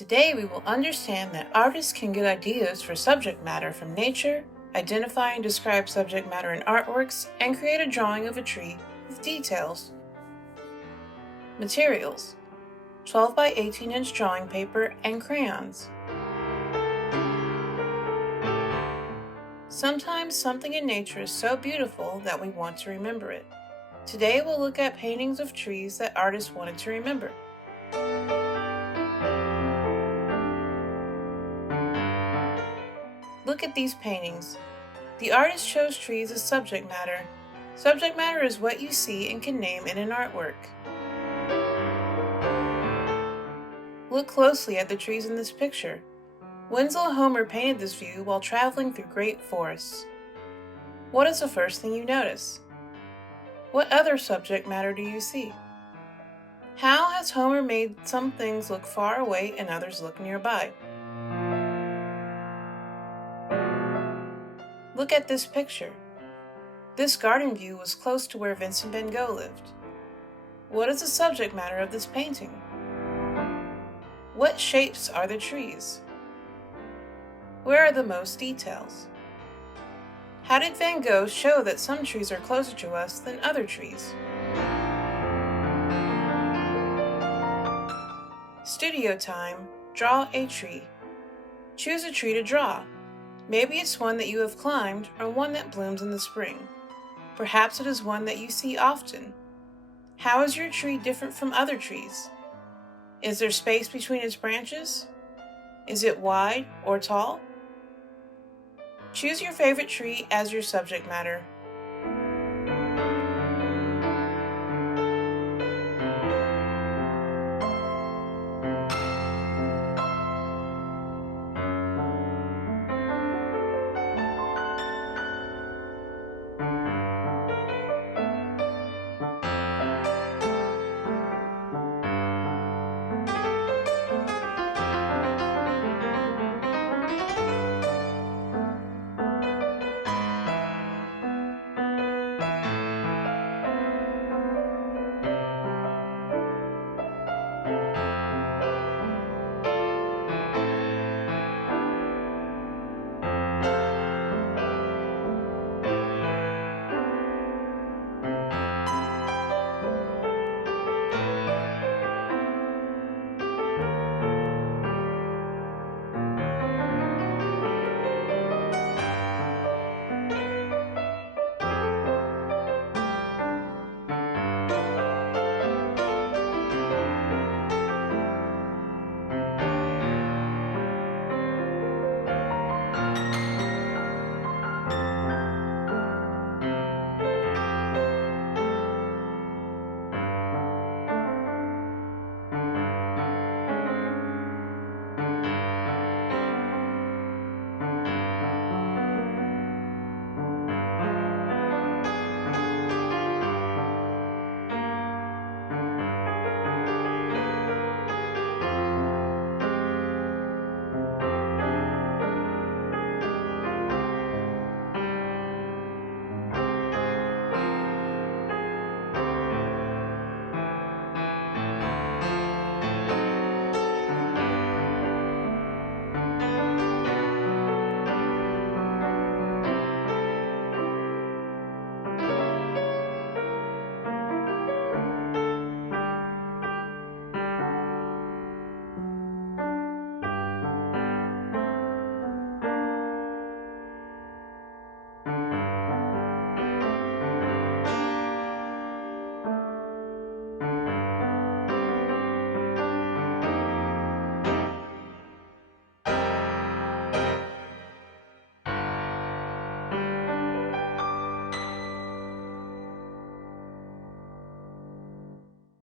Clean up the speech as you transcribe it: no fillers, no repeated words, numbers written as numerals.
Today we will understand that artists can get ideas for subject matter from nature, identify and describe subject matter in artworks, and create a drawing of a tree with details. Materials: 12 by 18 inch drawing paper and crayons. Sometimes something in nature is so beautiful that we want to remember it. Today we'll look at paintings of trees that artists wanted to remember. Look at these paintings. The artist chose trees as subject matter. Subject matter is what you see and can name in an artwork. Look closely at the trees in this picture. Winslow Homer painted this view while traveling through great forests. What is the first thing you notice? What other subject matter do you see? How has Homer made some things look far away and others look nearby? Look at this picture. This garden view was close to where Vincent van Gogh lived. What is the subject matter of this painting? What shapes are the trees? Where are the most details? How did Van Gogh show that some trees are closer to us than other trees? Studio time. Draw a tree. Choose a tree to draw. Maybe it's one that you have climbed or one that blooms in the spring. Perhaps it is one that you see often. How is your tree different from other trees? Is there space between its branches? Is it wide or tall? Choose your favorite tree as your subject matter.